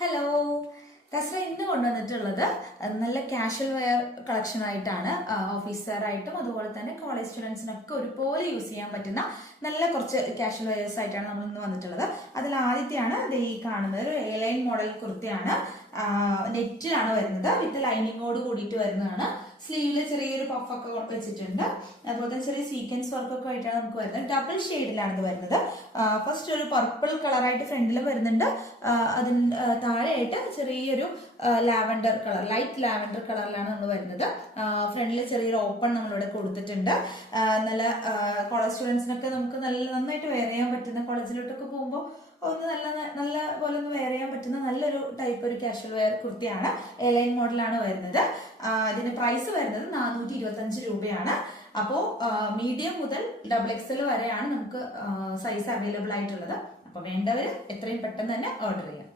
Hello, തസ്ര ഇന്ന് കൊണ്ടുവന്നിട്ടുള്ളത് നല്ല കാഷ്വൽ വെയർ കളക്ഷൻ ആയിട്ടാണ്. ഓഫീസറായിട്ടും അതുപോലെ തന്നെ കോളേജ് സ്റ്റുഡൻസിനൊക്കെ ഒരുപോലെ യൂസ് ചെയ്യാൻ പറ്റുന്ന നല്ല കുറച്ച് കാഷ്വൽ വെയേഴ്സ് ആയിട്ടാണ് നമ്മൾ ഇന്ന് വന്നിട്ടുള്ളത്. അതിൽ ആദ്യത്തെയാണ് ഈ കാണുന്നത് ഒരു എയർലൈൻ മോഡൽ കുർത്തിയാണ്. നെറ്റിലാണ് വരുന്നത്, വിത്ത് ലൈനിങ്ങോട് കൂടിയിട്ട് വരുന്നതാണ്. സ്ലീവില് ചെറിയൊരു പഫൊക്കെ വെച്ചിട്ടുണ്ട്. അതുപോലെ തന്നെ ചെറിയ സീക്വൻസ് വർക്കൊക്കെ ആയിട്ടാണ് നമുക്ക് വരുന്നത്. ഡബിൾ ഷെയ്ഡിലാണ് ഇത് വരുന്നത്. ഫസ്റ്റ് ഒരു പർപ്പിൾ കളറായിട്ട് ഫ്രണ്ടിലും വരുന്നുണ്ട്. അതിന് താഴെയായിട്ട് ചെറിയൊരു ലാവൻഡർ കളർ, ലൈറ്റ് ലാവൻഡർ കളറിലാണ് നമ്മൾ വരുന്നത്. ഫ്രണ്ടിൽ ചെറിയൊരു ഓപ്പൺ നമ്മളിവിടെ കൊടുത്തിട്ടുണ്ട്. നല്ല കോളേജ് സ്റ്റുഡൻസിനൊക്കെ നമുക്ക് നന്നായിട്ട് വെയർ ചെയ്യാൻ പറ്റുന്ന, കോളേജിലോട്ടൊക്കെ പോകുമ്പോൾ ഒന്ന് നല്ല പോലെ ഒന്ന് വെയർ ചെയ്യാൻ പറ്റുന്ന നല്ലൊരു ടൈപ്പ് ഒരു കാഷ്വൽ വെയർ കുർത്തിയാണ്. എയർലൈൻ മോഡലാണ് വരുന്നത്. ഇതിന്റെ പ്രൈസ് വരുന്നത് 425 രൂപയാണ്. അപ്പോൾ മീഡിയം മുതൽ XXL വരെയാണ് നമുക്ക് സൈസ് അവൈലബിൾ ആയിട്ടുള്ളത്. അപ്പോൾ വേണ്ടവർ എത്രയും പെട്ടെന്ന് തന്നെ ഓർഡർ ചെയ്യാം.